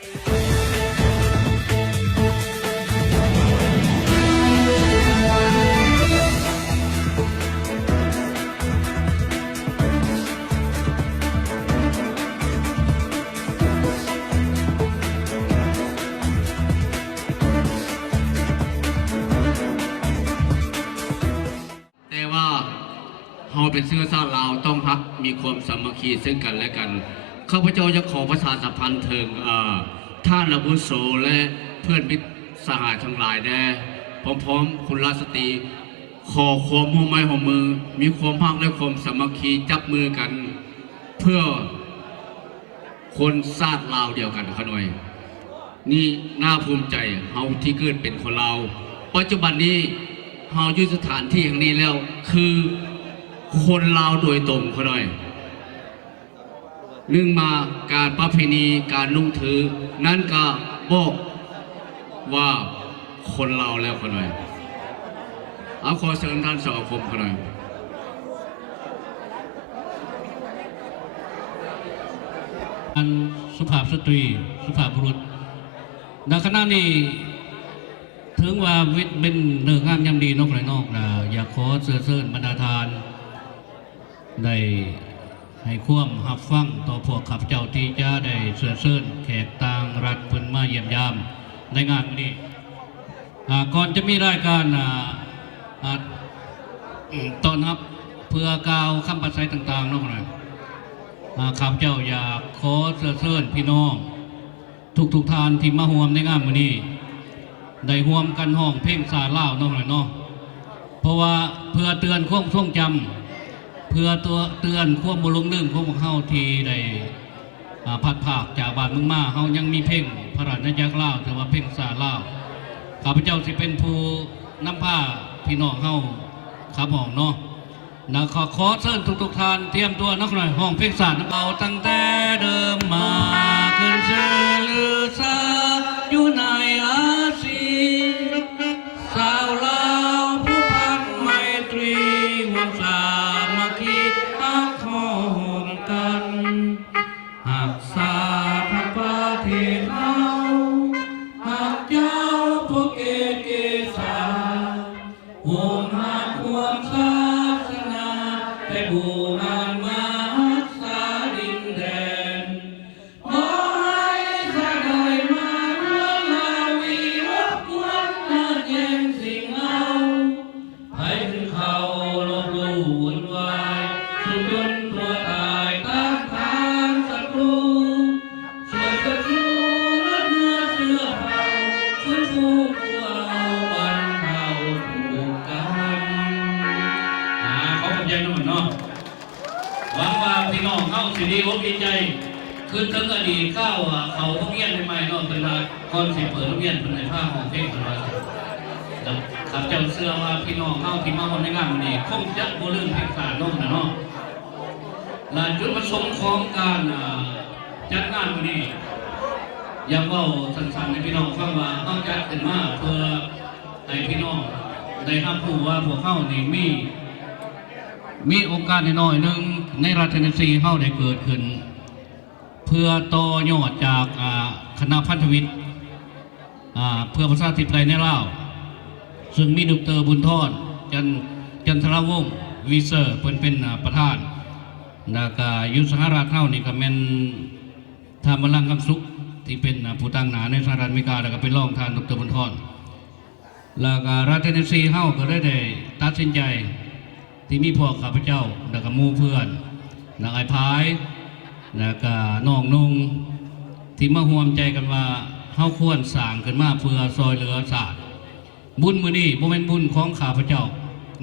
เราเป็นเชื้อชาติลาวต้องฮักมีความสามัคคีซึ่งกันและกันข้าพเจ้าจะขอประชาสัมพันธ์ถึงท่านอาวุโสและเพื่อนมิตรสหายทั้งหลายแด่พร้อมๆคุณราชสตรีขอความร่วมไม้ร่วมมือมีความฮักและความสามัคคีจับมือกันเพื่อคนชาติลาวเดียวกันขน่อยนี่น่าภูมิใจเฮาที่เกิดเป็นคนลาวปัจจุบันนี้เฮาอยู่สถานที่แห่งนี้แล้วคือคนลาวโดยตรงเขาหน่อยนึ่งมาการประเพณีการนุ่งถือนั้นก็บอกว่าคนลาวแล้วเขาหน่อยเอาขอเชิญท่านสมาคมเขาหน่อยสุภาพสตรีสุภาพบุรุษในขณะนี้ถึงว่าวิทย์เป็นเนื้องานยำดีนอกหลายนอกนะอยากขอเสื้อเชิญบรรดาทานได้ให้ความหับฟังต่อพวกข้าพเจ้าที่จะได้เสื้อเชิญแขกต่างรัฐเพิ่นมาเยี่ยมยามในงานนี้ก่อนจะมีรายการตอนรับเพื่อกล่าวคำปราศัยต่างๆนอกหน่อยข้าพเจ้าอยากขอเสื้อเชิญพี่น้องทุกทานที่มาร่วมในงานมื้อนี้ได้ร่วมกันห้องเพลงสาลาวนอกหน่อยเนาะเพราะว่าเพื่อเตือนความทรงจำเพื่อตัวเตือนความบ่ลงลืมของพวกเฮาที่ได้พัดภาคจากบ้านเมืองมาเฮายังมีเพลงพระราชนิลาวถือว่าเพลงสาลาวข้าพเจ้าสิเป็นผู้นำพาพี่น้องเฮาครับห้องเนาะนะขอเชิญทุกทานเตรียมตัวนักหน่อยห้องเพลงสาเอาตั้งแต่เดิมมาขึ้นชื่อลือซาอยู่ในอาซีสาวลาวผู้พันไมตรีหวังสามัคคีฮักห้องกันหักษาพระประเทศเฮาหักเจ้าพวกเกษาห่วงหักห่วงศาสนาแต่บูงานมารักษาดินแดนขอให้สะดอยมาเรื่องลาวีรบกวนน่าแย่งสิ่งเอาให้ถึงเขาลบลู่วุ่นวายสุดจนตัวตายต้านทานศัตรูส่วนศัตรูลดเนื้อเสื้อเผาฟื้นฟูตัวเอาบรรเทาทุกข์กันขอบใจน้องเนาะหวังว่าพี่น้องเข้าสิดีอกดีใจคือถึงอดีตเข้าเขาโรงเรียนใหม่ๆเนาะเป็นว่าก่อนสิเปิดโรงเรียนเป็นในภาคของเพลงเป็นว่าขับเจ้าเสื้อว่าพี่น้องเข้าที่มาวันในงานวันนี้คงจะโบลืมเพลงสารน้องนะเนาะหลังจุดประสงค์ของการจัดงานวันนี้อยากเล่าสั้นๆให้พี่น้องฟังว่าเขาจัดขึ้นมาเพื่อให้พี่น้องได้รับรู้ว่าพวกเขานี่มีโอกาสน้อยหนึ่งในรัฐเทนเนสซีเขาได้เกิดขึ้นเพื่อต่อยอดจากคณะพันธมิตรเพื่อประชาธิปไตยในลาวซึ่งมีดร.บุญทอดจันทรวงศ์วิเซอร์เป็นประธานแล้วก็ยุสหราชเท่านี่ก็เป็นธรรมลังคำสุขที่เป็นผู้ตั้งหนาในสหรัฐอเมริกาแล้วก็เป็นรองทานดร.บุญทอดแล้วก็รัฐเทนเนสซีเฮาก็ได้ตัดสินใจที่มีพวกข้าพเจ้าแล้วก็หมู่เพื่อนแล้วไอ้พายแล้วก็น้องนุ่งที่มาห่วมใจกันว่าเฮาควรสร้างขึ้นมาเพื่อซอยเหลือศาสตร์บุญมื้อนี้บ่แม่นบุญของข้าพเจ้า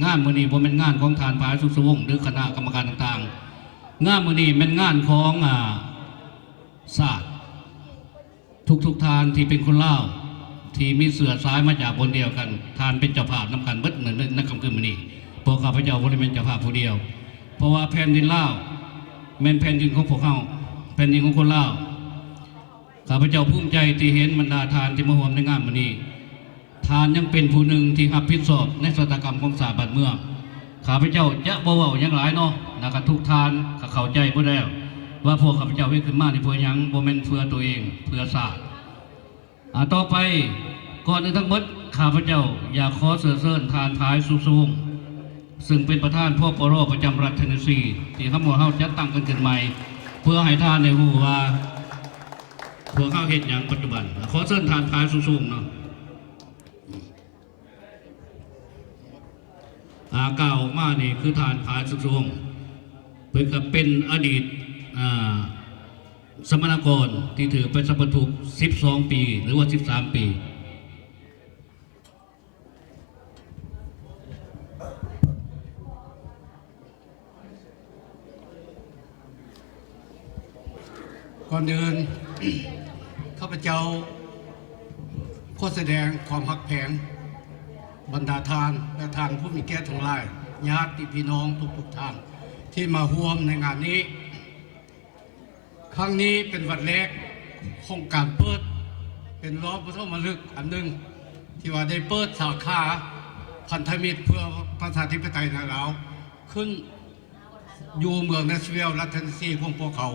งานมื้อนี้บ่แม่นงานของทานพายสุขสวงศ์หรือคณะกรรมการต่างๆงานมื้อนี้เป็นงานของศาสตร์ทุกทานที่เป็นคนลาวที่มีเสือซ้ายมาจากบนเดียวกันทานเป็นเจ้าภาพนำกันเบิดเหมือนในค่ำคืนมื้อนี้พวกข้าพเจ้าบ่ได้เป็นเจ้าภาพผู้เดียวเพราะว่าแผ่นดินลาวแม่นแผ่นดินของพวกเขาแผ่นดินของคนลาวข้าพเจ้าภูมิใจที่เห็นบรรดาทานที่มาร่วมในงานมื้อนี้ทานยังเป็นผู้หนึ่งที่รับผิดชอบในชะตากรรมของชาติบ้านเมืองข้าพเจ้าจะบ่เว้าหยังหลายเนาะนะครับทุกทานเข้าใจบ่แล้วว่าพวกข้าพเจ้าเฮ็ดขึ้นมานี่เพื่อหยังบ่แม่นเพื่อตัวเองเพื่อชาติ ต่อไปก่อนอื่นทั้งหมดข้าพเจ้าอยากขอเสริญเสริญทานท้ายสูงๆซึ่งเป็นประธานพวกปรประจำรัฐเทนเนสซีที่ข้าหมู่เฮาจัดตั้งกันขึ้นใหม่เพื่อให้ท่านได้รู้ว่าพวกเขาเห็นอย่างปัจจุบันขอเชิญทานท้ายสูงๆเนาะกล่าวออกมานี่คือทานท้ายสูงๆเป็นอดีตสมณกรที่ถือเป็นสัมปทุก12 ปีหรือว่า13 ปีก่อนอื่น ข้าพเจ้าขอแสดงความหักแผงบรรดาทานและทานผู้มีเกียรติทั้งหลายญาติพี่น้องทุกท่านที่มาร่วมในงานนี้ ครั้งนี้เป็นวันแรกของการเปิดเป็นรอบพระธรรมฤกษ์อันหนึ่งที่ว่าได้เปิดสาขาพันธมิตรเพื่อประชาธิปไตยในลาวขึ้นอยู่เมืองเนสวิลล์รัฐเทนเนสซีของพวกเขา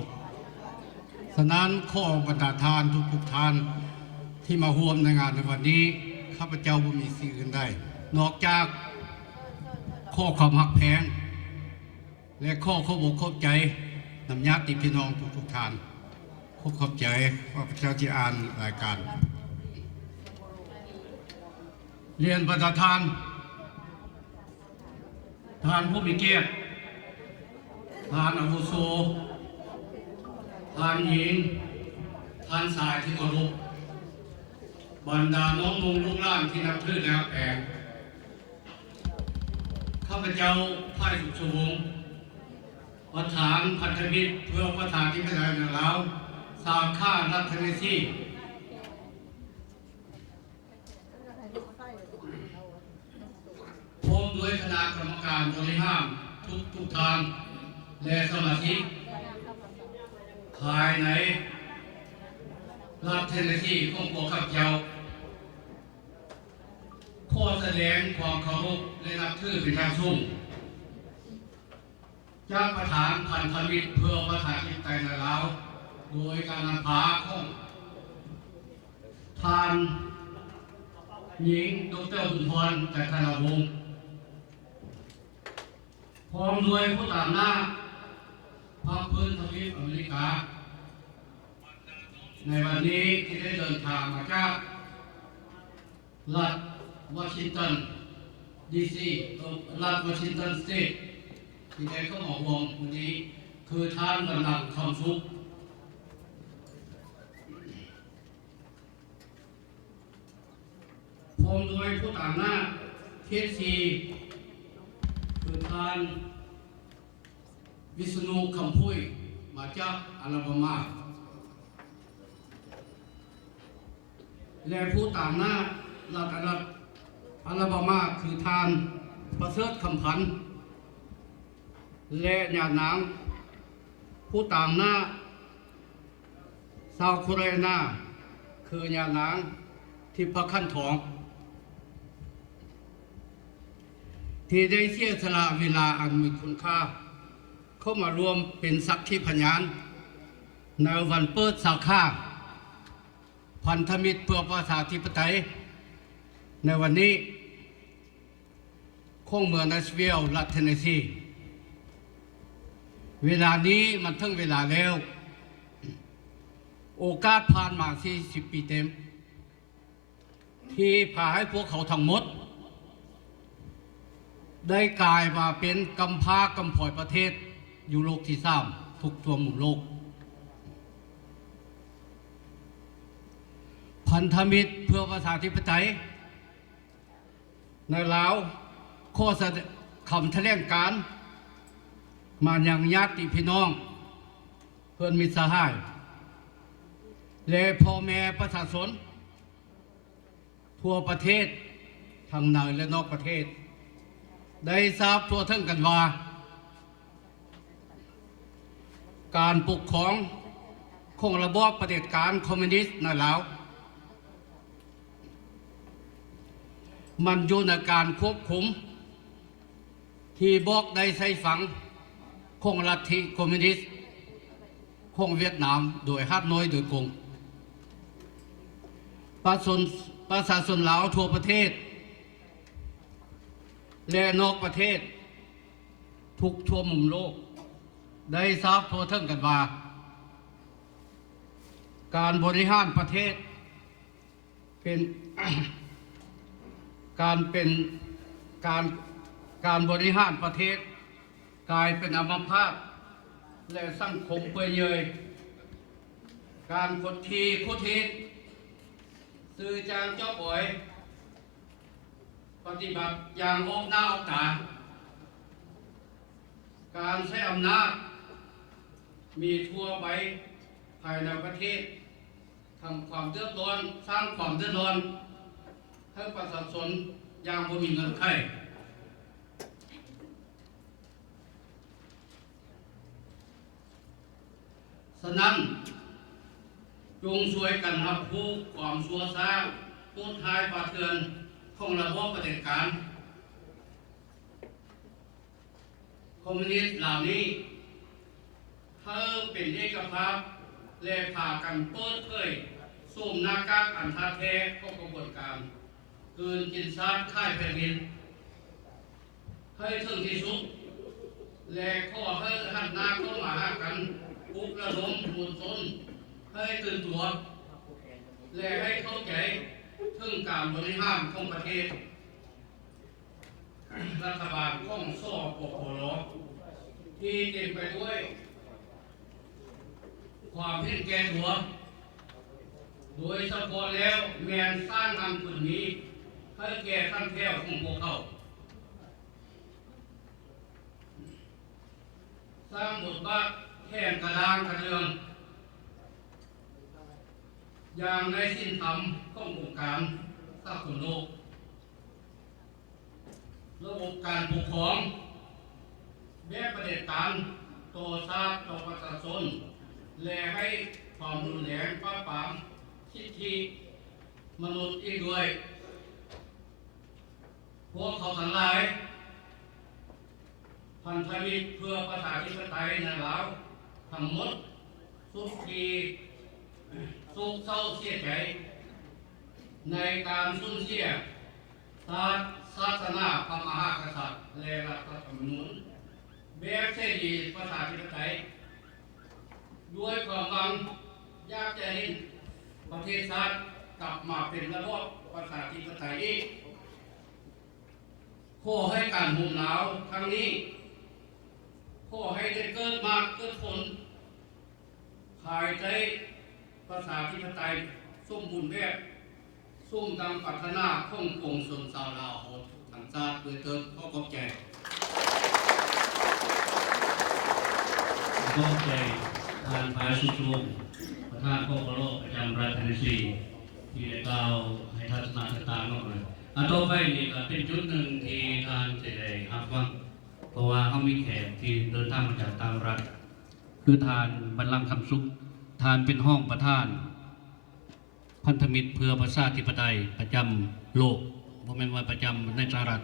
ฉะนั้นข้อบรรดาทานทุกท่านที่มาร่วมในงานในวันนี้ข้าพเจ้าบ่มีสิ่งอื่นใดนอกจากข้อความหักแพงและข้อขบอกขอบใจนำญาติพี่น้องทุกท่านขอบใจว่าพระเจ้าที่อ่านรายการเรียนประธานผู้มีเกียรติทานอาวุโสทานหญิงทานสายที่เคารพบรรดาน้องนุ่งลูกหลานที่นับถือและรักแพงข้าพเจ้าพ่ายสุขสวงประธานพันธมิตรเพื่อประชาธิปไตยในลาวสาขารัฐเทนเนสซีพร้อมด้วยคณะกรรมการบริหารทุกท่านและสมาชิกภายในรัฐเทนเนสซีของพวกข้าพเจ้าขอแสดงความเคารพและนับถือเป็นอย่างสูงจากประธานพันธมิตรเพื่อประชาธิปไตยในลาวโดยการนำพาของทานหญิงดร.บุญพรจันทรวงศ์พร้อมด้วยผู้ตามหน้าพรรคพื้นทวีปอเมริกาในวันนี้ที่ได้เดินทางมาจากรัฐวอชิงตันดีซีรัฐวอชิงตันสเตทที่ได้เข้ามาร่วมวันนี้คือท่านบรรลังคำสุขพร้อมด้วยผู้ต่างหน้าเทศซีคือท่านวิษณุคำพุยมาจากอลาบามาและผู้ต่างหน้ารัฐอลาบามาคือท่านประเสริฐคำพันธ์และญาตินางผู้ต่างหน้าซาวโคเรนาคือญาตินางที่พระขั้นทองที่ได้เสียสละเวลาอันมีคุณค่าเข้ามารวมเป็นสักขีพยานในวันเปิดสาขาพันธมิตรเพื่อประชาธิปไตยในวันนี้ของเมืองเนสวิลล์รัฐเทนเนสซีเวลานี้มันถึงเวลาแล้วโอกาสผ่านมา40 ปีเต็มที่พาให้พวกเขาทั้งหมดได้กลายมาเป็นกำพร้ากำพร้อยประเทศอยู่โลกที่3ทุกทั่วมุมโลกพันธมิตรเพื่อประชาธิปไตยในลาวข้อคำแถลงการมาอย่างญาติพี่น้องเพื่อนมิตรสหายและพ่อแม่ประชาชนทั่วประเทศทั้งในและนอกประเทศได้ทราบทั่วถึงกันว่าการปกครองของระบอบเผด็จการคอมมิวนิสต์ในลาวมันอยู่ในการควบคุมที่บอกได้ใช้ฝังของลัทธิคอมมิวนิสต์ของเวียดนามโดยฮับน้อยโดยกง ประชาชนลาวทั่วประเทศและนอกประเทศทุกทั่วมุมโลกได้ทราบทั่วถึงกันว่าการบริหารประเทศเป็น การบริหารประเทศกลายเป็นอัมพาตและสังคมเปื่อยเยอยการกดขี่คุทีสื่อจางเจ้าบ่อยปฏิบัติอย่างออกหน้าออกตาการใช้อำนาจมีทั่วไปภายในประเทศทำความเดือดร้อนสร้างความเดือดร้อนให้ประชาชนอย่างบ่มีเงินไขฉะนั้นจงช่วยกันรับผู้ความชั่วช้าพูดท้ายปาเตือนของระบบเผด็จการคอมมิวนิสต์เหล่านี้เพิ่มเป็นเอกภาพและพากันเปิดเผยสวมหน้ากากอันท่าแท้ของกระบวนการคืนกินซาดค่ายแผ่นดินให้ถึงที่สุดและขอให้หันหน้าเข้ามาหากันปลุกระดมมวลชนให้ตื่นตัวและให้เข้าใจถึงการบริหารของประเทศรัฐบาลของสปปลที่เต็มไปด้วยความเห็นแก่ตัวโดยเฉพาะแล้วแมนสร้างงานผืนนี้ให้แก่ท่านแท้ของพวกเขาสร้างบทบาทแข่งกระดางกระเรืองอย่างในสิ้นธรรมขององค์การสากลโลกระบบการปกครองแบบเผด็จการต่อชาติต่อประชาชนและให้ความรุนแรงปราบปรามสิทธิมนุษย์อีกด้วยพวกเขาทั้งหลายพันธมิตรเพื่อประชาธิปไตยในลาวทั้งหมดสุขีโศกเศร้าเสียใจในการสูญเสียศาสนาพระมหากษัตริย์และรัฐธรรมนูญแบบเสรีประชาธิปไตยด้วยความหวังอยากจะเห็นประเทศชาติกลับมาเป็นระบบประชาธิปไตยอีกขอให้การห่มหนาวครั้งนี้ขอให้ได้เกิดมาเกิดผลภายใต้ประชาธิปไตยสมบูรณ์แบบสุ่มตามพัฒนาของกองชนชาวลาวทั้งชาติโดยเติมข้อขอบใจ ก็ใจทานภายสุชวงประธานกกรประจำรัฐนิสีที่ได้กล่าวให้ทัศนะต่างๆออกมาต่อไปนี่ก็เป็นจุดหนึ่งที่ทานจะได้รับฟังเพราะว่าเขามีแขกที่เดินทางมาจากต่างรัฐคือทานบัลลังก์คำสุขทานเป็นห้องประธานพันธมิตรเพื่อประชาธิปไตยประจำโลกเพราะแม้ว่าประจำในสหรัฐ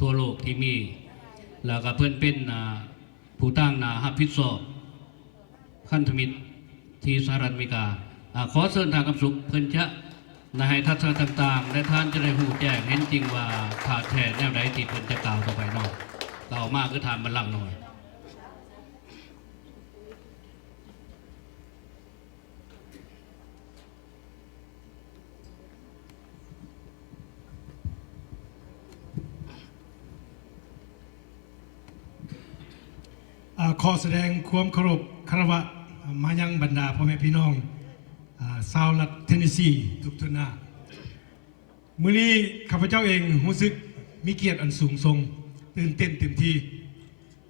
ทั่วโลกที่มีแล้วก็เพื่อนเป็นผู้ตั้งรับผิดชอบพันธมิตรที่สหรัฐอเมริกาขอเชิญทางคำสุขเพื่อนจะให้ทัศนะต่างๆและท่านจะได้หูแจ้งเห็นจริงว่าขาดแท้แนวใดที่เพื่อนจะกล่าวต่อไปเนาะกล่าวมากคือทานบัลลังก์หน่อย ขอแสดงความเคารพคารวะมายังบรรดาพ่อแม่พี่น้องชาวรัฐเทนเนสซีทุกท่านนะมื้อนี้ข้าพเจ้าเองรู้สึกมีเกียรติอันสูงส่งตื่นเต้นเต็มที่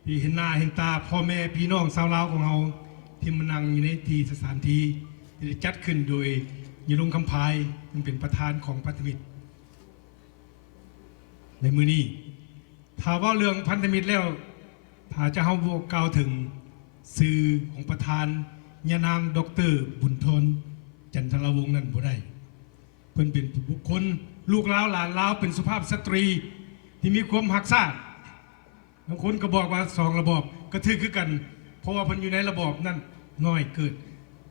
ที่เห็นหน้าเห็นตาพ่อแม่พี่น้องชาวลาวของเราที่มานั่งอยู่ในที่สถานที่ที่ได้จัดขึ้นโดยยรงค์คำพายซึ่งเป็นประธานของพันธมิตรในมื้อนี้ถ้าว่าเรื่องพันธมิตรแล้วถ้าจะเฮาบอกกล่าวถึงสื่อของประธานยานามดร.บุญทนจันทรวงศ์นั้นบ่ได้เพิ่นเป็นบุคคลลูกลาวหลานลาวเป็นสุภาพสตรีที่มีความหักษาบางคนก็บอกว่า2ระบอบก็ถือคือกันเพราะว่าเพิ่นอยู่ในระบอบนั้นน้อยเกิด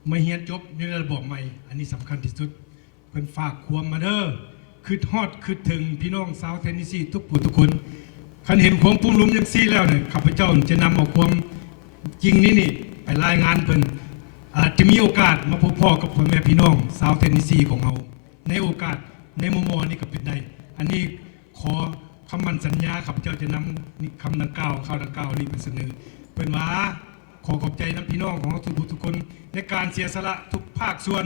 ไม่เฮียนจบในระบอบใหม่อันนี้สำคัญที่สุด เพิ่นฝากความมาเด้อคือฮอดคือถึงพี่น้องชาวเทนเนสซีทุกผู้ทุกคนคันเห็นความปุ้มลุมจังซี่แล้วเนี่ยข้าพเจ้าจะนำเอาความจริงนี่ไปรายงานเพิ่นอาจจะมีโอกาสมาพบพ่อกับพ่อแม่พี่น้องชาวเทนเนสซีของเราในโอกาสในมุมมองนี้ก็เป็นได้อันนี้ขอคำมั่นสัญญาข้าพเจ้าจะนำคำดังกล่าวข่าวดังกล่าวนี้ไปเสนอเป็นว่าขอขอบใจน้ำพี่น้องของทุกผู้ทุกคนในการเสียสละทุกภาคส่วน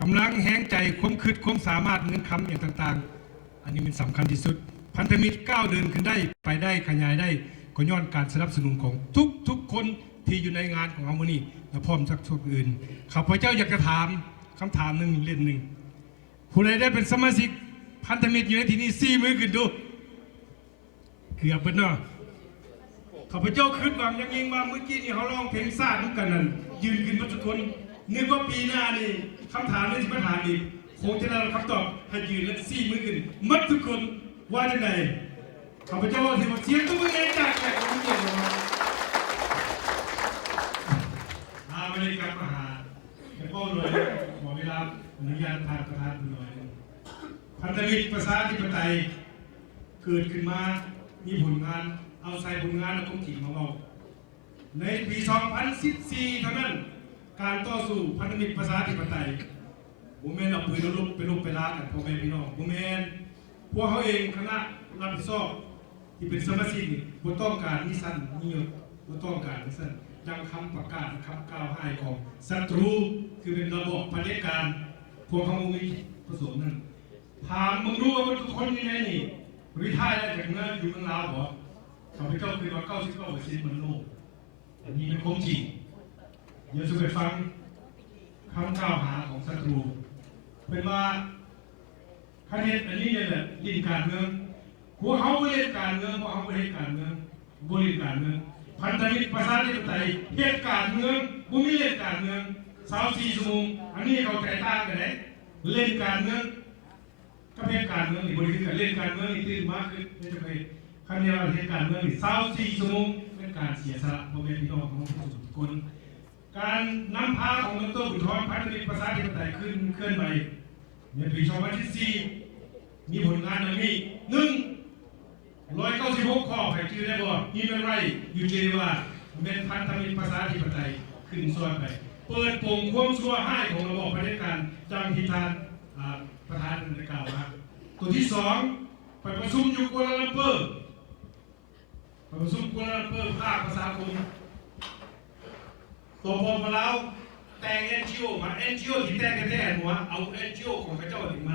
กำลังแห้งใจความคิดความสามารถเงินคำอย่างต่างๆอันนี้เป็นสำคัญที่สุดพันธมิตรก้าวเดินขึ้นได้ไปได้ขยายได้ก็ย้อนการสนับสนุนของทุกคนที่อยู่ในงานของเราวันนี้และพร้อมจากทุกอื่นข้าพเจ้าอยากจะถามคำถามหนึ่งเรื่องหนึ่งผู้ใดได้เป็นสมาชิกพันธมิตรอยู่ในที่นี้4 มือขึ้นดูเกือบเป็นเนาะข้าพเจ้าคิดว่ายังยิงมาเมื่อกี้นี่เขาร้องเพลงซาทุกกันนั่นยืนขึ้นมาทุกคนนึกว่าปีหน้านี่คำถามนี้จะมาถามอีกคงจะได้คำตอบให้ยืนและ4 มือขึ้นมัดทุกคนว่าจังไงข้าพเจ้าถือว่าเสียงตัวเองจากแขกของเกียรติมาไม่ได้กลับมาหาแต่ก็เลยขอเวลาอนุญาตทางประธานหน่อยพันธมิตรประชาธิปไตยเกิดขึ้นมามีผลงานเอาใส่ผลงานเอาต้องถิ่นมาบอกในปี 2014 เท่านั้นการต่อสู้พันธมิตรประชาธิปไตยผมแม่นเอาปืนลบไปลบไปลากันพ่อแม่พี่น้องผมแม่นพวกเขาเองคณะรับผิดชอบที่เป็นสมาชิกบ่ต้องการนิสันนิยมบ่ต้องการนิสันดังคำประกาศคำกล่าวหายของศัตรูคือเป็นระบบเผด็จการพวกเขามีผสมนั่นถามมึงรู้ว่าทุกคนยังไงนี่วิทายแล้วจากเงินอยู่เมืองลาวบ่ข้าพเจ้าคือว่า99%มันโลกอันนี้เป็นความจริงเดี๋ยวจะไปฟังคำกล่าวหาของศัตรูเป็นว่าคะแนนอันนี้เนี่ยแหละลิ้นการเมืองพวกเขาไม่เล่นการเมืองพวกเขาไม่เล่นการเมืองบริการเมืองพันธมิตรประชาธิปไตยเล่นการเมืองบุมีเล่นการเมือง24 ชั่วโมงอันนี้เขาแตกต่างกันไหนเล่นการเมืองก็เป็นการเมืองอีกบริการเล่นการเมืองอีกตื่นมากขึ้นไม่ใช่ไหมคำนี้ว่าเล่นการเมืองอีก24 ชั่วโมงเป็นการเสียสละพ่อแม่พี่น้องของทุกคนการนำพาของดร.บุญทรพันธมิตรประชาธิปไตยขึ้นเคลื่อนไหวในปี 2014 มีผลงานดังนี้ 196 ข้อใครชื่อได้บ่ Human Rights อยู่เจนีวาเป็นพันธมิตรประชาธิปไตยขึ้นส่วนไปเปิดโปงความชั่วร้ายของระบอบเผด็จการจังที่ทานประธานได้กล่าวมาตัวที่ 2 ไปประชุมอยู่กัวลาลัมเปอร์ภาคภาษาคมตัวพอมาแล้วแต่ง NGO มา NGO ที่แต่งกันแท้หัวเอา NGO ของพระเจ้าถึงม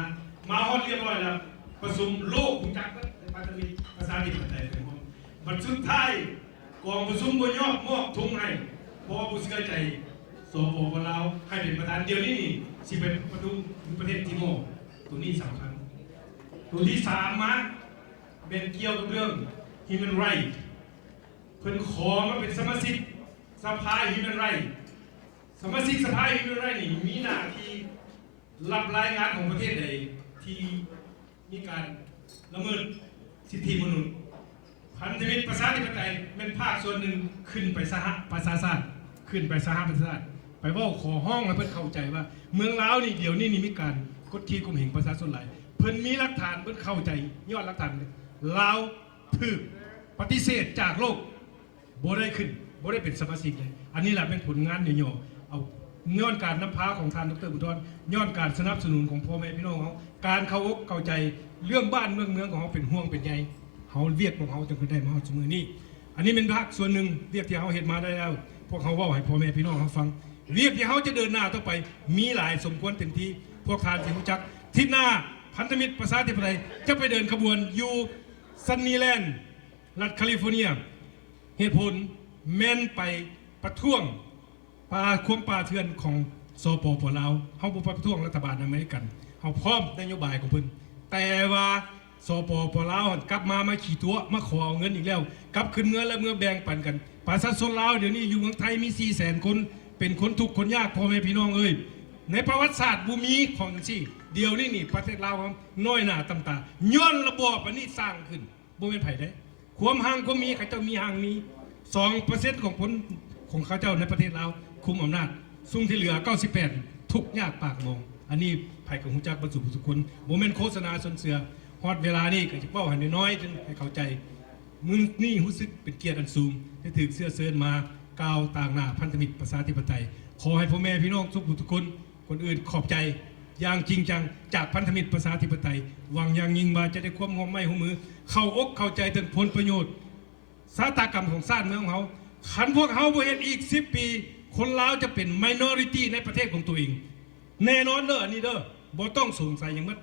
าฮอดเรียบร้อยแล้วประชุมโลกคุณจักรพันธมิตรประชาธิปไตยเป็นของมันสุดท้ายกองประชุมบนยอดมอบทุงให้เพราะว่าผู้เสียใจสปปลาวให้เป็นประธานเดียวนี้นี่สิเป็นประเทศทิโมร์ตัวนี้สำคัญตัวที่ 3มาเป็นเกี่ยวกับเรื่อง Human Rights เพิ่นขอมาเป็นสมาชิกสภา Human Rights สมาชิกสภา Human Rights นี่มีหน้าที่รับรายงานของประเทศใดที่มีการละเมิดสิทธิมนุษย์พันธมิตรประชาธิปไตยเป็นภาคส่วนหนึ่งขึ้นไปสหประชาชาติขึ้นไปสหประชาชาติไปว่าขอห้องให้เพิ่นเข้าใจว่าเมืองลาวนี่เดี๋ยวนี้มีการกดขี่ข่มเหงประชาชนหลายเพิ่นมีหลักฐานเพิ่นเข้าใจยอดหลักฐานลาวถูกปฏิเสธจากโลกบ่ได้ขึ้นบ่ได้เป็นสมาชิกเลยอันนี้แหละเป็นผลงานเหนียวเอาย้อนการนำพาของท่านดร.บุญทรย้อนการสนับสนุนของพ่อแม่พี่น้องเขาการเข้าอกเข้าใจเรื่องบ้านเมืองของเขาเป็นห่วงเป็นใยเขาเวียกของเขาจนได้มาถึงมือนี้อันนี้เป็นภาคส่วนหนึ่งเรียกที่เขาเห็นมาได้แล้วพวกเขาว่าให้พ่อแม่พี่น้องเขาฟังเรียกที่เขาจะเดินหน้าต่อไปมีหลายสมควรเต็มที่พวกทานสิรู้จักที่หน้าพันธมิตรประชาธิปไตยจะไปเดินขบวนอยู่ซันนีแลนด์รัฐแคลิฟอร์เนียเหตุผลแม่นไปประท้วงความป่าเถื่อนของสปปลาวเขาบ่ประท้วงรัฐบาลอเมริกันเขาพร้อมนโยบายของเพิ่นแต่ว่าสปปลาวกลับมาขี่ตัวมาขอเอาเงินอีกแล้วกลับขึ้นเงินแล้วเมื่อแบ่งปันกันประชาชนลาวเดี๋ยวนี้อยู่เมืองไทยมี 400,000 คนเป็นคนทุกข์คนยากพ่อแม่พี่น้องเอ้ยในประวัติศาสตร์บ่มีของจังซี่เดี๋ยวนี้นี่ประเทศลาวน้อยหน้าต่ำตาย้อนระบอบอันนี้สร้างขึ้นบ่แม่นไผได้ความห่างความมีเขาเจ้ามีห่างมี 2% ของผลของเขาเจ้าในประเทศลาวคุมอำนาจซุ่มที่เหลือ98ทุกยากปากมองอันนี้ ไผกับฮู้จักบ่สุทุกคนบ่แม่นโฆษณาสนเสือฮอดเวลานี้ก็จะเว้าให้น้อยๆจนให้เข้าใจมื้อนี้รู้สึกเป็นเกียรติอันสูงได้ถูกเสื้อเชิญมากล่าวต่างหน้าพันธมิตรประชาธิปไตยขอให้พ่อแม่พี่น้องทุกคนคนอื่นขอบใจอย่างจริงจังจากพันธมิตรประชาธิปไตยหวังอย่างยิ่งว่าจะได้ความหอมไม้หัวมือเข้าอกเข้าใจถึงผลประโยชน์ชะตากรรมของชาติเมืองของเขาขันพวกเขาบ่เห็นอีก10 ปีคนลาวจะเป็น minority ในประเทศของตัวเองแน่นอนเด้ออันนี้เด้อบ่ต้องสงสัยอย่างมัด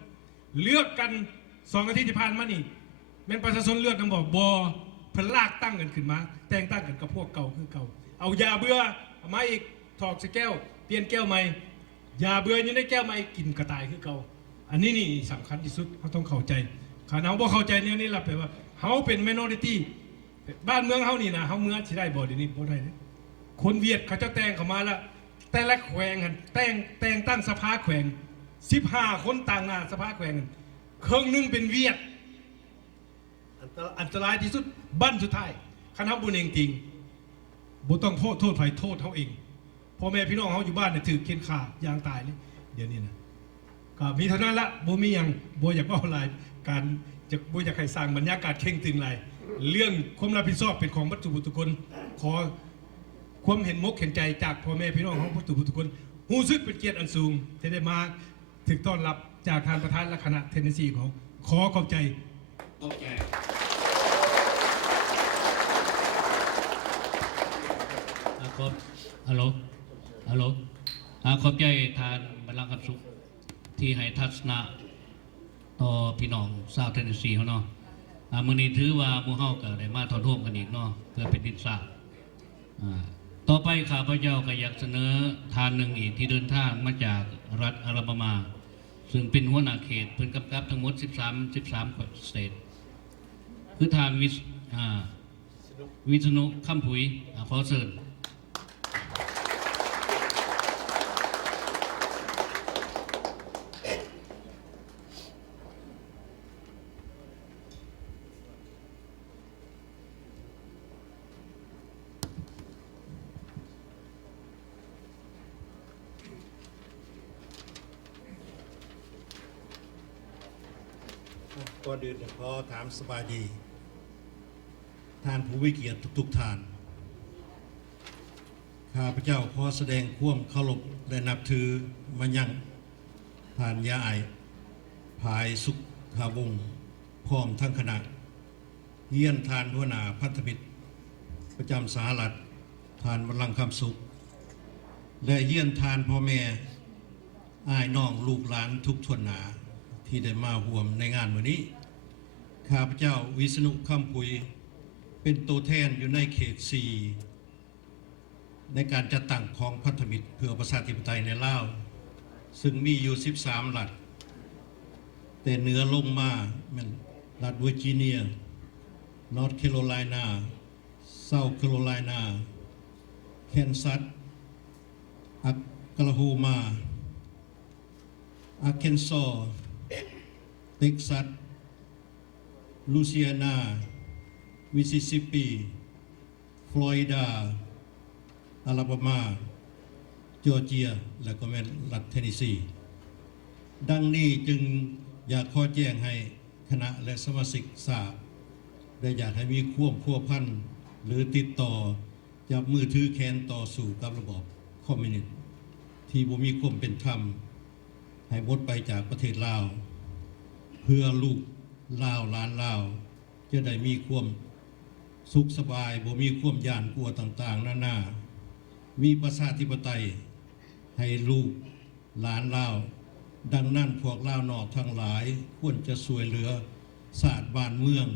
เลือกกัน2 อาทิตย์ที่ผ่านมานี่แม่นประชาชนเลือกกันบอกบ่เพิ่นลากตั้งกันขึ้นมาแต่งตั้งกันกับพวกเก่าคือเก่าเอายาเบื่อเอามาอีกถอกใส่แก้วเปลี่ยนแก้วใหม่ยาเบื่ออยู่ในแก้วใหม่กินกระต่ายคือเก่าอันนี้นี่สำคัญที่สุดเขาต้องเข้าใจถ้าเฮาบ่เข้าใจแนวนี้ล่ะแปลว่าเฮาเป็น minority บ้านเมืองเฮานี่นะเฮาเมืองสิได้บ่เดี๋ยวนี้บ่ได้เด้คนเวียดเขาจะแต่งเข้ามาแล้วแต่ละแขวงหั่นแต่งตั้งสภาแขวง15 คนต่างหน้าสภาแขวงครึ่งนึงเป็นเวียดอันตรายที่สุดบั้นสุดท้ายคณะบุญเองจริงบ่ต้องโทษไผโทษเขาเองพ่อแม่พี่น้องเขาอยู่บ้านเนี่ยถือเข็นขาย่างตายเลยเดี๋ยวนี้นะก็มีเท่านั้นละบ่มีอย่างบ่อยากเอาอะไรการจะบ่อยากให้สร้างบรรยากาศเข่งตึงไรเรื่องความรับผิดชอบเป็นของวัตถุบุตรทุกคนขอความเห็นมกเห็นใจจากพ่อแม่พี่น้องของวัตถุบุตรทุกคนรู้สึกเป็นเกียรติอันสูงที่ได้มาถึงต้อนรับจากทานประธานและคณะเทนเนสซีของขอขอบใจ ครับฮัลโหลขอบใจทานบัลลังก์คำสุขที่ให้ทัศนะต่อพี่น้องชาวเทนเนสซีเขาเนาะมื้อนี้ถือว่าหมู่เฮาก็ได้มาทอดร่วมกันอีกเนาะเพื่อเป็นดินสาต่อไปข้าพเจ้าก็อยากเสนอทานหนึ่งอีกที่เดินทางมาจากรัฐอลาบามา ซึ่งเป็นหัวหน้าเขตเพิ่นกำกับทั้งหมด13สเตทคือทานวิษณุคำผุยขอเชิญก่อนอื่นขอถามสบายดีท่านผู้วิเกียรติทุกท่านข้าพเจ้าขอแสดงความเคารพและนับถือมายังท่านยาไอภายสุขาวงศ์พร้อมทั้งคณะเยี่ยนทานหัวหน้าพันธมิตรประจำสหรัฐทานบัลลังก์คำสุขและเยี่ยนทานพ่อแม่อ้ายน้องลูกหลานทุกทวนหนาที่ได้มาร่วมในงานวันนี้ข้าพเจ้าวิษณุคำผุยเป็นตัวแทนอยู่ในเขต 4ในการจัดตั้งของพันธมิตรเพื่อประชาธิปไตยในลาวซึ่งมีอยู่13รัฐแต่เหนือลงมาเป็นรัฐเวอร์จิเนียนอร์ทแคโรไลนาเซาท์แคโรไลนาแคนซัสอัคลาโฮมาอาร์เคนซอเท็กซัสลูซิอานามิสซิสซิปปีฟลอริดาอลาบามาจอร์เจียและก็แม่นรัฐเทนเนสซีดังนี้จึงอยากขอแจ้งให้คณะและสมาชิกทราบและอยากให้มีความพัวพันหรือติดต่อจับมือถือแขนต่อสู่กับระบอบคอมมิวนิสต์ที่บ่มีความเป็นธรรมให้หมดไปจากประเทศลาวเพื่อลูกลาวหลานลาวจะได้มีความสุขสบายบ่มีความย่านกลัวต่างๆนานามีประชาธิปไตยให้ลูกหลานลาวดังนั้นพวกลาวนอกทั้งหลายควรจะช่วยเหลือศาสตร์บ้านเมือง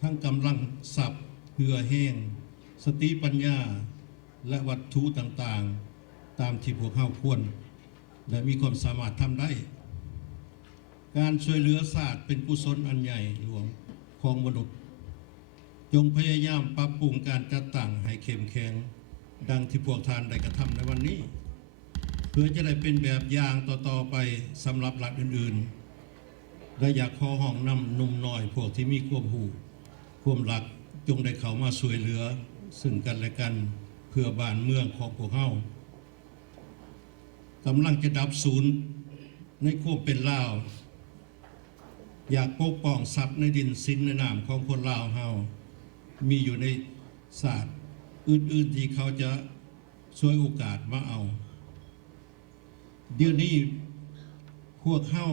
ทั้งกำลังทรัพย์เพื่อแห้งสติปัญญาและวัตถุต่างๆตามที่พวกเขาควรและมีความสามารถทำได้การช่วยเหลือศาสตร์เป็นกุศลอันใหญ่หลวงของมนุษย์จงพยายามปรับปรุงการจัดตั้งให้เข้มแข็งดังที่พวกท่านได้กระทำในวันนี้เพื่อจะได้เป็นแบบอย่างต่อๆไปสำหรับรัฐอื่นๆและอยากขอห้องนำหนุ่มน้อยพวกที่มีความหูความรักจงได้เข้ามาช่วยเหลือซึ่งกันและกันเพื่อบ้านเมืองของพวกเฮากำลังจะดับศูนย์ ในความเป็นลาวอยากปกป้องทรัพย์ในดินสินในนามของคนลาวเฮามีอยู่ในศาสตร์อื่นๆที่เขาจะช่วยโอกาสมาเอาเดี๋ยวนี้พวกเฮา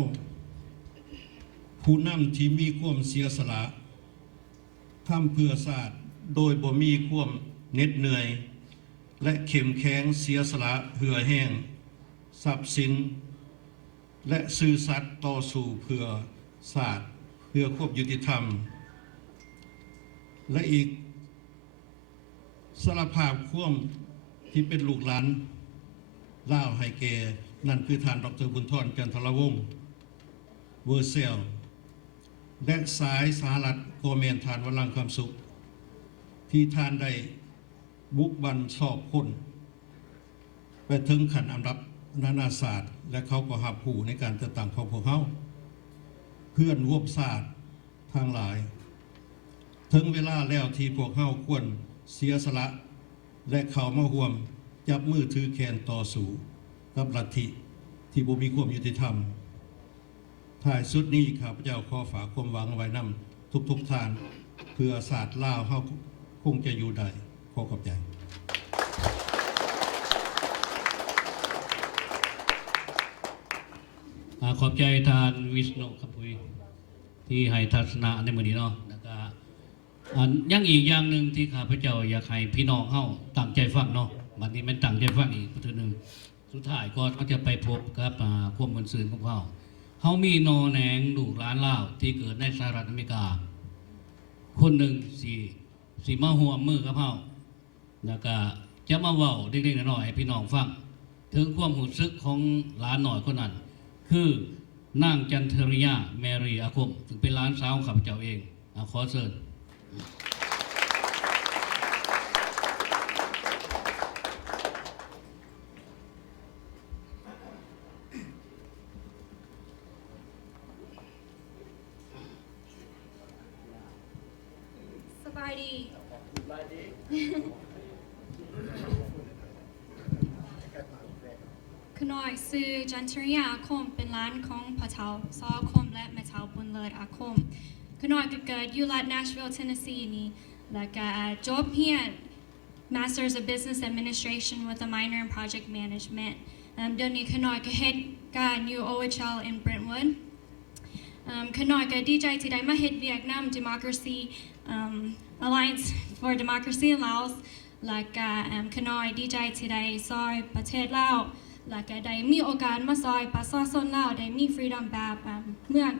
ผู้นำที่มีความเสียสละทำเพื่อศาสตร์โดยบ่มีความเหน็ดเหนื่อยและเข้มแข็งเสียสละเหือแห้งทรัพย์สินและซื่อสัตย์ต่อสู้เพื่อศาสตร์เพื่อความยุติธรรมและอีกสารภาพความที่เป็นลูกหลานลาวให้แก่นั่นคือท่านดร.บุญทรจันทรวงศ์เวอร์เซลและสายสหรัฐโกเมนทานวลังความสุขที่ท่านได้บุกบันสอบคนไปถึงขันอันดับนานาศาสตร์และเขาก็หับผู้ในการจัดตั้งของพวกเขาเพื่อนร่วมศาสตร์ทางหลายถึงเวลาแล้วที่พวกเขาควรเสียสละและเข้ามาร่วมจับมือถือแขนต่อสู้กับลัทธิที่บ่มีความยุติธรรมท้ายสุดนี้ข้าพเจ้าขอฝากความหวังไว้นำทุกท่านเพื่อศาสตร์ลาวเฮาคงจะอยู่ได้ขอขอบใจ ขอบใจทานวิษณุครับพุยที่ให้ทัศนะในมื้อนี้เนาะแล้วก็ยังอีกอย่างหนึ่งที่ข้าพเจ้าอยากให้พี่น้องเฮาตั้งใจฟังเนาะบัดนี้มันตั้งใจฟังอีกประเด็นหนึ่งสุดท้ายก็เขาจะไปพบกับความบันเทิงของเขามีนอแหนงลูกหลานลาวที่เกิดในสหรัฐอเมริกาคนหนึ่งสีมาห่วมมือกับเฮาแล้วก็จะมาเว้าเล็กๆน้อยๆให้พี่น้องฟังถึงความรู้สึกของหลานหน่อยคนนั้นคือนางจันทริยาแมรี่อาคมซึ่งเป็นหลานสาวข้าพเจ้าเองขอเชิญ สบายดี ขน้อยซื้อจันทริยาอาคมเป็นร้านของพ่อเฒ่าซออาคมและแม่เฒ่าบุญเลิศอาคมขน้อยก็เกิดอยู่รัฐ Nashville Tennessee นี่แล้วก็จบเรียน Masters of Business Administration with a minor in Project Management เดี๋ยวนี้ขน้อยก็เฮ็ดการอยู่ OHL in Brentwood ขน้อยก็ดีใจที่ได้มาเฮ็ดเวียกนำ Democracy Alliance for Democracy in Laos แล้วก็ขน้อยดีใจที่ได้ซอยประเทศลาวแล้วก็ได้มีโอกาสมาซอยประชาชนลาวได้มี freedom แบบเมือง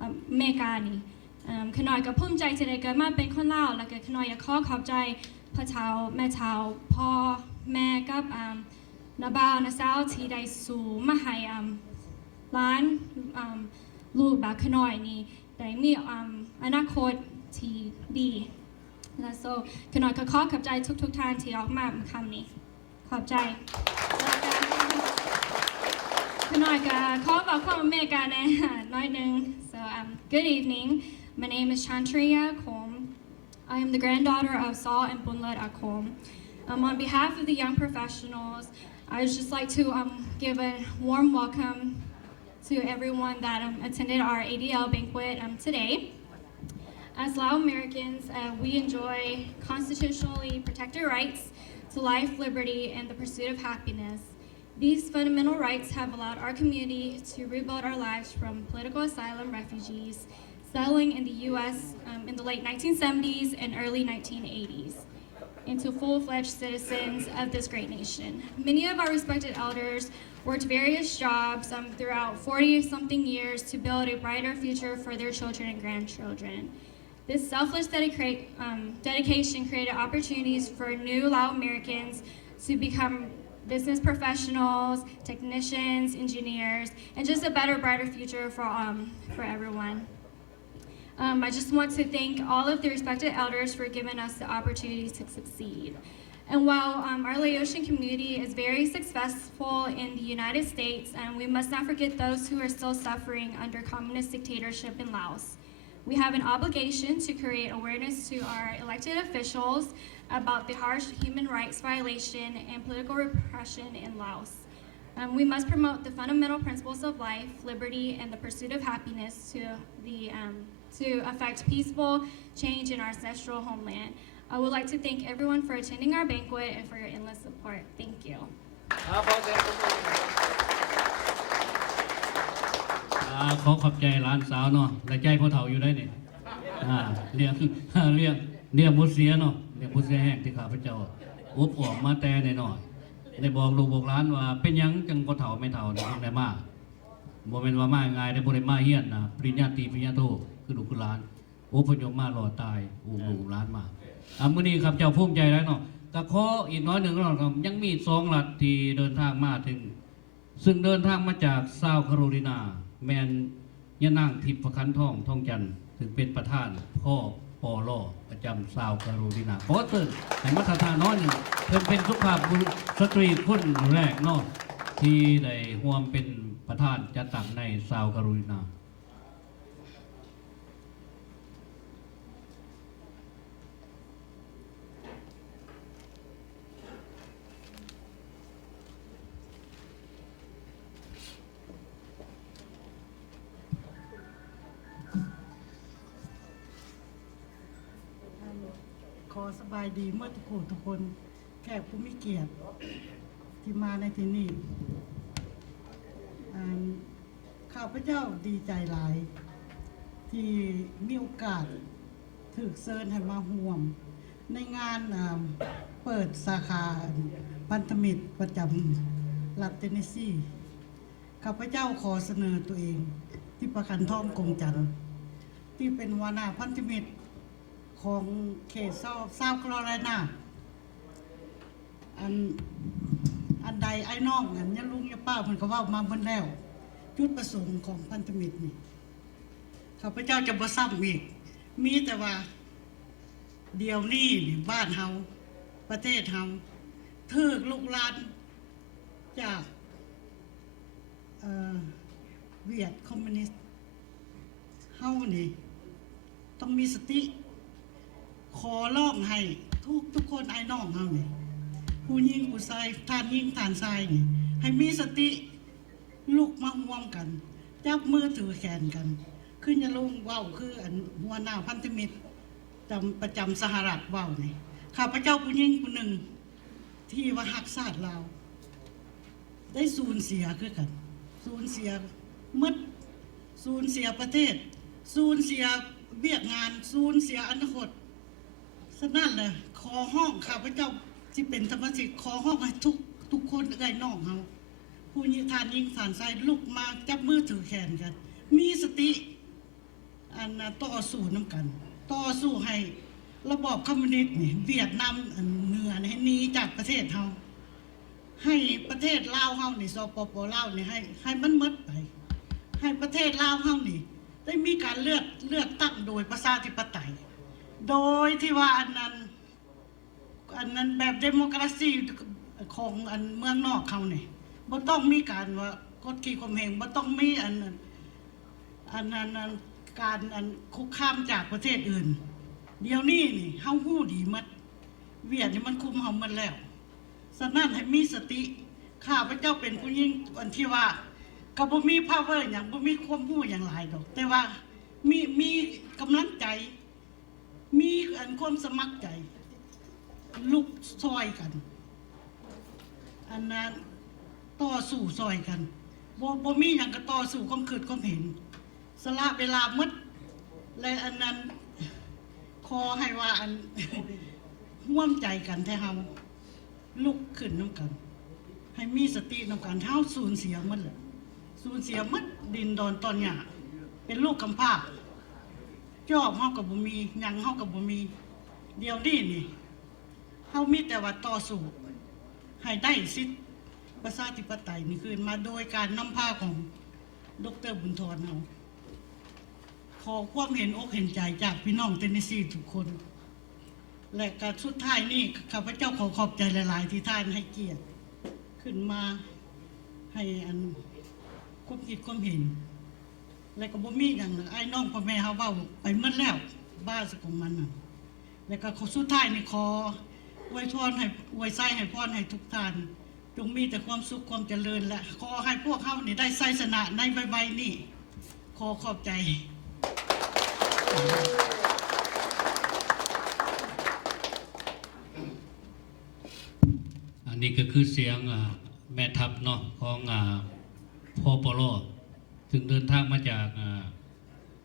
อเมริกานี่ขน้อยก็ภูมิใจที่ได้เกิดมาเป็นคนลาวแล้วก็ขน้อยอยากขอบใจพ่อเฒ่าแม่เฒ่าพ่อแม่กับน้าบ่าวน้าสาวที่ได้สู่มาให้ร้านลูกแบบขน้อยนี่ได้มีอนาคตที่ดีและsoขน้อยก็ขอบใจทุกท่านที่ออกมาคำนี้ขอบใจแล้วก็ขน้อยก็ขอบอกความอเมริกาแน่น้อยหนึ่งso good evening my name is Chantriya Akom I am the granddaughter of Saul and Bunlet Akom on behalf of the young professionals I would just like to give a warm welcome to everyone that attended our ADL banquet today. As Lao Americans, we enjoy constitutionally protected rights to life, liberty, and the pursuit of happiness. These fundamental rights have allowed our community to rebuild our lives from political asylum refugees settling in the U.S. In the late 1970s and early 1980s into full-fledged citizens of this great nation. Many of our respected elders worked various jobs throughout 40-something years to build a brighter future for their children and grandchildren. This selfless dedication created opportunities for new Lao Americans to become business professionals, technicians, engineers, and just a better, brighter future for everyone. I just want to thank all of the respected elders for giving us the opportunity to succeed. And while our Laotian community is very successful in the United States, we must not forget those who are still suffering under communist dictatorship in Laos. We have an obligation to create awareness to our elected officials about the harsh human rights violation and political repression in Laos. We must promote the fundamental principles of life, liberty, and the pursuit of happiness to affect peaceful change in our ancestral homeland. I would like to thank everyone for attending our banquet and for your endless support. Thank you. ขอขอบใจหลานสาวเนาะและใจพ่อเฒ่าอยู่ได้เนี่ยเรียก เรียกบุเสียเนาะเรียกบุเสียแห้งที่ข้าพเจ้าอุบออกมาแต่หน่อยได้บอกลูกบอกหลานว่าเป็นหยังจังพ่อเฒ่าไม่เฒ่าเนี่ยต้องได้มาบ่แม่นว่ามาง่ายได้บ่ได้มาเฮียนนะปริญญาตรีปริญญาโทคือลูกคือหลานอพยพมารอตายลูกหลานมามื้อนี้ครับเจ้าภูมิใจแล้วเนาะก็ขออีกน้อยหนึ่งเนาะยังมี2รัฐที่เดินทางมาถึงซึ่งเดินทางมาจากเซาท์แคโรไลนาแมนยะนางทิพย์ประคันทองทองจันทร์ถึงเป็นประธานพ่อปอลอประจำเซาท์แคโรไลนาขอเตือนให้มาทานน้อยหนึ่งเพิ่นเป็นสุภาพบุรุษสตรีคนแรกเนาะที่ได้ร่วมเป็นประธานจัดตั้งในเซาท์แคโรไลนา ขอสบายดีเมื่อทุกคนแขกผู้มีเกียรติที่มาในที่นี้ข้าพเจ้าดีใจหลาย ที่มีโอกาสถูกเชิญให้มาร่วมในงานเปิดสาขาพันธมิตรประจำรัฐเทนเนสซีข้าพเจ้าขอเสนอตัวเองที่ประกันทองกงจันทร์ที่เป็นหัวหน้าพันธมิตรของเขตเซาท์แคโรไลนาอันใดไอ้น้องอันยะลุงยะป้าเพิ่นก็เว้ามาเบิ่นแล้วจุดประสงค์ของพันธมิตรนี่ข้าพเจ้าจะบ่ซ้ำอีกมีแต่ว่าเดี๋ยวนี้นี่บ้านเฮาประเทศเฮาถูกลุกลานจากเวียดคอมมิวนิสต์เฮานี่ต้องมีสติขอร้องให้ทุกคนไอ้น้องเฮานี่ผู้หญิงผู้ชายท่านหญิงท่านชายนี่ให้มีสติลุกมาร่วมกันจับมือถือแขนกันขึ้นอย่าลงเว้าคืออันหัวหน้าพันธมิตรประจำสหรัฐเว้านี่ข้าพเจ้าผู้หญิงผู้หนึ่งที่ว่าฮักชาติลาวได้สูญเสียคือกันสูญเสียหมดสูญเสียประเทศสูญเสียเวียกงานสูญเสียอนาคตฉะนั้นเลยขอห้องข้าพเจ้าที่เป็นธรรมสิทธิ์ขอห้องให้ทุกคนได้น้องเฮาผู้ยิงทานยิงสานใส่ลุกมาจับมือถือแขนกันมีสติต่อสู้น้ำกันต่อสู้ให้ระบอบคอมมิวนิสต์นี่เวียดนามเหนือให้หนีจากประเทศเฮาให้ประเทศลาวเฮานี่สปปลาวนี่ให้มันหมดไปให้ประเทศลาวเฮานี่ได้มีการเลือกตั้งโดยประชาธิปไตยโดยที่ว่าอันนั้นแบบเดโมคราซีของเมืองนอกเขาเนี่ยบ่ต้องมีการว่ากดขี่ข่มเหงบ่ต้องมีอันนั้นการคุกคามจากประเทศอื่นเดี๋ยวนี้นี่เฮาฮู้ดีหมดเวียดนี่มันคุมเฮาหมดแล้วฉะนั้นให้มีสติข้าพเจ้าเป็นผู้หญิงอันที่ว่าก็บ่มี power หยังบ่มีความรู้หยังหลายดอกแต่ว่ามีกำลังใจมีความสมัครใจลุกซอยกันอันนั้นต่อสู้ซอยกันบ่มีหยังก็ต่อสู้ความคิดความเห็นสละเวลาหมดและอันนั้นขอให้ว่าร่วมใจกันแท้เฮาลุกขึ้นนำกันให้มีสตินำกันเฮาสูญเสียหมดแล้วสูญเสียหมดดินดอนตอนหญ้าเป็นลูกกำพร้าจอบเฮาก็บ่มีหยังเฮาก็บ่มีเดี๋ยวนี้นี่เฮามีแต่ว่าต่อสู้ให้ได้สิทธิประชาธิปไตยนี่คืนมาโดยการนำพาของดร.บุญธรเฮาขอความเห็นอกเห็นใจจากพี่น้องเทนเนสซีทุกคนและการสุดท้ายนี่ข้าพเจ้าขอขอบใจหลายๆที่ท่านให้เกียรติขึ้นมาให้ความคิดความเห็นและก็บ่มีหยังไอ้น้องพ่อแม่เฮาเว้าไปหมดแล้วบ้าสของมันน่ะแล้วก็สุดท้ายนี่ขออวยพรให้อวยไส้ให้พรให้ทุกท่านจ งมีแต่ความสุขความเจริญและขอให้พวกเขานี่ได้ไสชนะในใบนี้ขอขอบใจ อันนี้ก็คือเสียงแม่ทัพเนาะของพอปลอซึ่งเดินทางมาจาก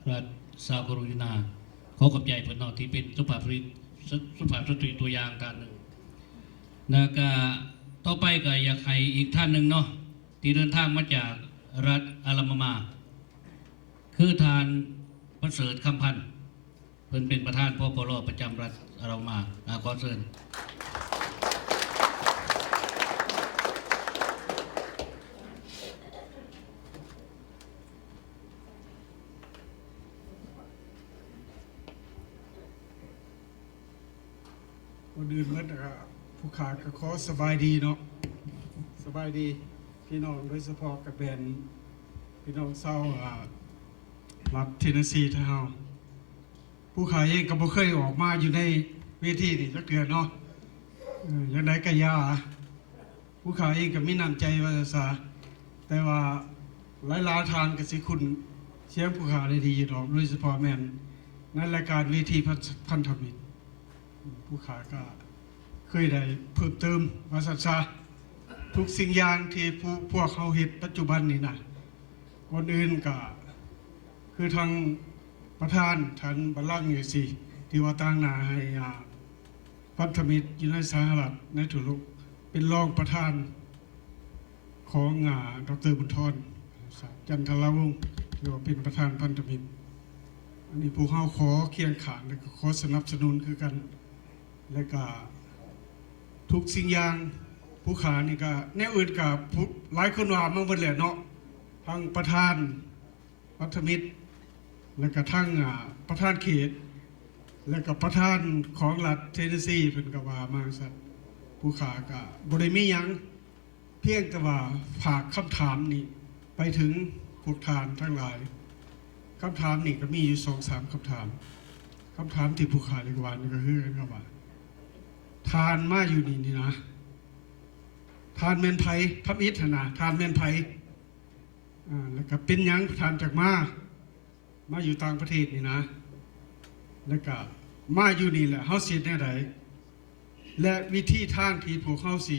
รัฐซาอุรุนาขอขอบใจเพิ่นเนาะที่เป็นสุภาพสตรีตัวอย่างท่านหนึ่งแล้วก็ต่อไปก็อยากให้อีกท่านหนึ่งเนาะที่เดินทางมาจากรัฐอาลาบามา คือทานประเสริฐคำพันธ์เพิ่นเป็นประธานพปลประจำรัฐอาลาบามาขอเชิญวันอื่นเมื่อผู้ขาก็ขอสบายดีเนาะสบายดีพี่น้องโดยเฉพาะกับแบนพี่น้องเศร้ารัฐเทนเนสซีท่าเฮาผู้ขาเองก็บ่เคยออกมาอยู่ในเวทีนี่จักเดือนเนาะอย่างไรก็ยาผู้ขาเองก็มีน้ำใจว่าจะซาแต่ว่าหลายๆทางก็สิคุณเสียงผู้ขาได้ดีอยู่ดอกโดยเฉพาะแม่นในรายการเวทีพันธมิตรผู้ขาก็เคยได้เพิ่มเติมว่าสัซาทุกสิ่งอย่างที่พวกเขาเฮ็ดปัจจุบันนี่นะคนอื่นก็คือทางประธานท่านบัลลังก์อยู่สิที่ว่าตั้งหน้าให้พันธมิตรอยู่ในสหรัฐในทั่วโลกเป็นรองประธานของดร.บุญทรจันทรวงศ์ที่ว่าเป็นประธานพันธมิตรอันนี้พวกเขาขอเคียงข้างและก็ขอสนับสนุนคือกันและก็ทุกสิ่งอย่างผู้ขานี่ก็แนวอื่นกับหลายคนว่ามาเบิดแล้วเนาะทั้งประธานพันธมิตรและก็ทั้งประธานเขตและก็ประธานของรัฐเทนเนสซีเพิ่นก็ว่ามาซั่นผู้ขาก็บ่ได้มีหยังเพียงแต่ว่าฝากคำถามนี้ไปถึงพวกทานทั้งหลายคำถามนี่ก็มีอยู่ 2-3 คำถามที่ผู้ขาเรียกว่านี่ก็คือกันว่าทานมาอยู่นี่นะทานแม่นไผทับอิฐนะทานแม่นไผแล้วก็เป็นหยังทานจากมาอยู่ต่างประเทศนี่นะแล้วก็มาอยู่นี่แหละเฮาสิเฮ็ดแนวใดและวิธีทางที่พวกเฮาสิ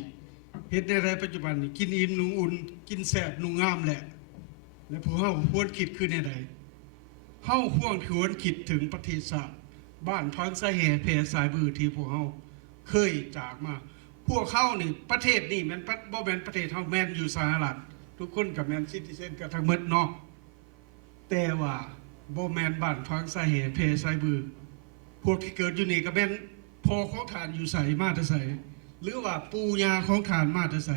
เฮ็ดแนวใดปัจจุบันนี่กินอิ่มนุ่งอุ่นกินแซ่บนุ่งงามแหละและพวกเฮาควรคิดคือแนวใดเฮาควรคิดถึงประเทศชาติบ้านพังสาแห่เพสายบือที่พวกเฮาเคยจากมาพวกเขานี่ประเทศนี่แม่นบ่แม่นประเทศเฮาแม่นอยู่สหรัฐทุกคนก็แม่นซิติเซนกันทั้งหมดเนาะแต่ว่าบ่แม่นบ้านพังสาแห่เพสายบือพวกที่เกิดอยู่นี่ก็แม่นพ่อของทานอยู่ไสมาแต่ไสหรือว่าปู่ย่าของทานมาแต่ไส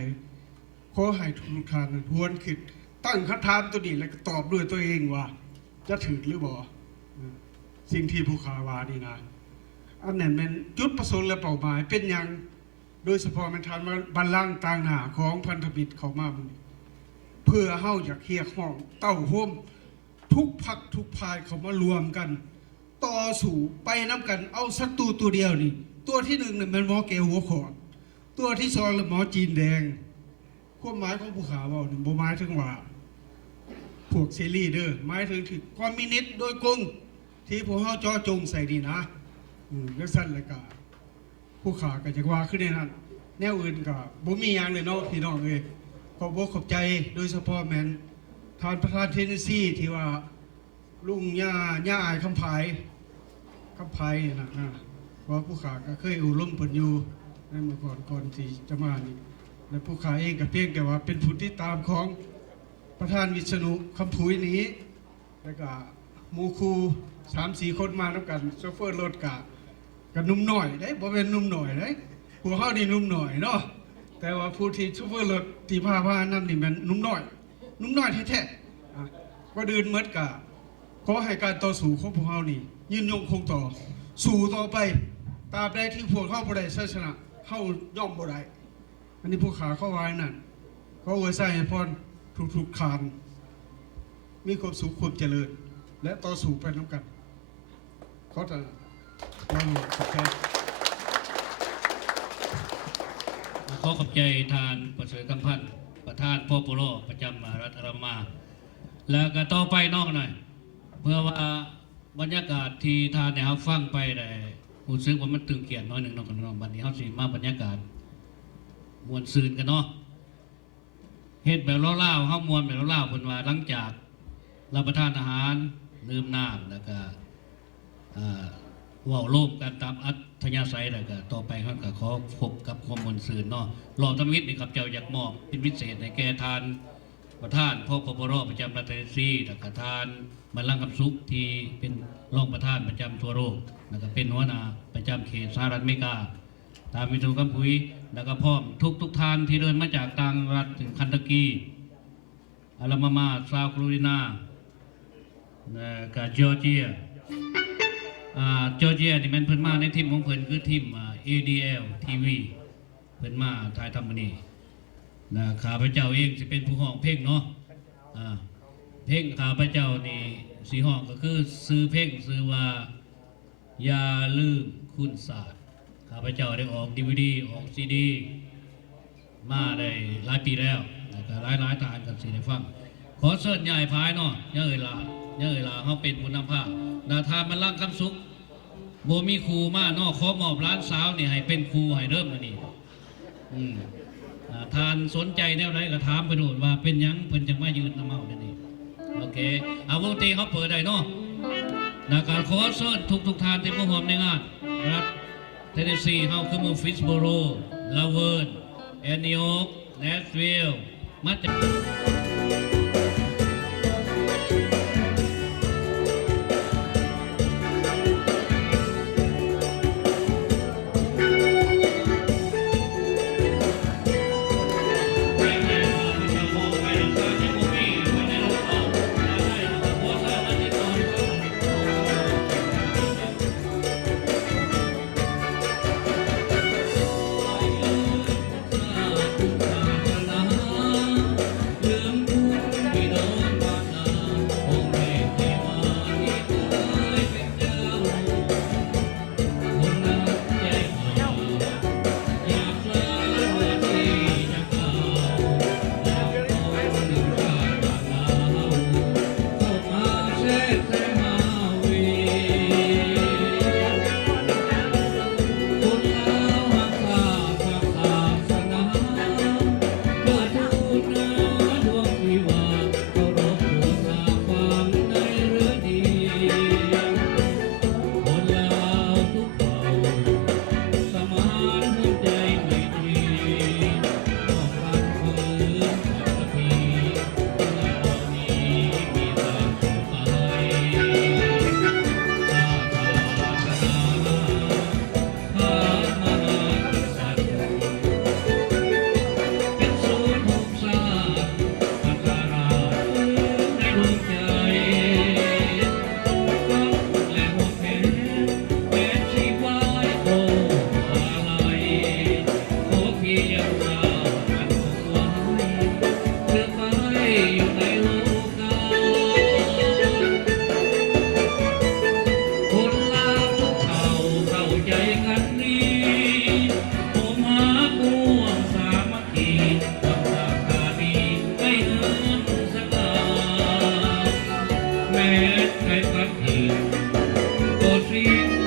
ขอให้ทุกท่านนั้นหวนคิดตั้งคำถามตัวนี้แล้วก็ตอบด้วยตัวเองว่าจะถูกหรือบ่สิ่งที่ผู้ขาว่านี่นะอันนั้นเป็นจุดประสงค์และเป้าหมายเป็นอย่างโดยเฉพาะมันทานบัลลังก์ต่างหน้าของพันธมิตรเข้ามาเพื่อเฮาอยากเฮียกห้องเต้าโฮมทุกพักทุกพายเข้ามารวมกันต่อสู่ไปน้ำกันเอาศัตรูตัวเดียวนี่ตัวที่หนึ่งเนี่ยมันหมอเกลหัวขอดตัวที่สองเลยหมอจีนแดงความหมายของผู้ขาว่าบ่หมายถึงว่าพวกเซรีเด้อหมายถึงคอมมิวนิสต์โดยกงที่พวกเฮาจ่อจงใส่ดีนะก็สั้นเลยก็ผู้ขาก็จะว่าขึ้นในนั้นแนวอื่นก็บ่มีอย่างเลยเนาะพี่น้องเอ้ยขอบอกขอบใจโดยเฉพาะแม่นทานประธานเทนเนสซีที่ว่าลุงย่าอายคำไผนะเพราะผู้ขาก็เคยอบรมเพิ่นอยู่ในเมื่อก่อนที่จะมานี่และผู้ขาเองก็เพียงแต่ว่าเป็นผู้ติดตามของประธานวิษณุคำผุยนี้แล้วก็หมู่ครู 3-4 คนมาแล้วกันโชเฟอร์รถกับนุ่มหน่อยได้บ่เป็นนุ่มหน่อยได้พวกเฮานี่นุ่มหน่อยเนาะแต่ว่าผู้ที่โชเฟอร์รถที่พานำนี่มันนุ่มน้อยแท้ๆก็เดินหมดก็ขอให้การต่อสู้ของพวกเฮานี่ยืนยงคงต่อสู้ต่อไปตราบใดที่พวกเฮาบ่ได้ชัยชนะเฮาย่อมบ่ได้อันนี้พวกขาเข้าไว้นั่นเขาอวยใส่ให้พรทุกๆคานมีความสุขความเจริญและต่อสู้ไปนำกันขอแต่เราขอบใจ ขอ อขอบใจทานประเสริฐสัมพันธ์ประธานพ่อปโลประจำรัฐรามา แล้วก็ต่อไปนอกหน่อย เพื่อว่าบรรยากาศที่ทานเนี่ยครับฟังไปได้รู้สึกว่ามันตึงเกียรน้อยหนึ่งน้องกันน้องบัดนี้เขาสิมาบรรยากาศมวลซืนกันเนาะเฮ็ดแบบเล่าๆเฮามวลแบบเล่าๆเพิ่นว่าหลังจากรับประทานอาหารดื่มน้ำแล้วก็เว้าโลมกันตามอัธยาศัยแล้วก็ต่อไปเขาก็ขอพบกับความมวลซืนเนาะรอบธรรมวิทย์นี่ครับเจ้าอยากมอบเป็นพิเศษให้แก่ทานประธานพ่อปปรประจำรัฐเทนซีแล้วก็ทานบัลลังก์คำสุขที่เป็นรองประธานประจำทั่วโลกแล้วก็เป็นหัวหน้าประจำเขตสหรัฐอเมริกาตามมิตรกัมพูชาแล้วก็พร้อมทุกท่านที่เดินมาจากต่างรัฐถึงคันตากีอลาบามาซาวแคโรไลนากับจอร์เจียจอร์เจียนี่มันเพิ่นมาในทีมของเพิ่นคือทีมADL TV เพิ่นมาถ่ายทำมื้อนี้นะข้าพเจ้าเองสิเป็นผู้ห้องเพลงเนาะเพลงข้าพเจ้านี่สีห้องก็คือซื้อเพลงซื้อว่าอย่าลืมคุณศาสตร์ข้าพเจ้าได้ออก DVD ออก CD มาได้หลายปีแล้วแล้วก็หลายทานกันสิได้ฟังขอเชิญยายพายเนาะย่าเอ่ยลาเฮาเป็นผู้นำพาดาทานมันลั่งคำสุขบ่มีครูมาเนาะขอมอบร้านสาวนี่ให้เป็นครูให้เริ่มมื้อนี้ทานสนใจแนวไหนก็ถามไปโดดว่าเป็นหยังเพิ่นจังมายืนนำเฮาเดี๋ยวนี้โอเคเอาวงดนตรีเขาเปิดได้เนาะนะการขอเชิญทุกท่านที่มาร่วมในงานรัฐเทนเนสซีเฮาคือเมืองฟิตส์บอโรลาเวิร์นแอนนิโอกแนชวิลล์มาจากแม้ใครพัดเหตุก็สิ้น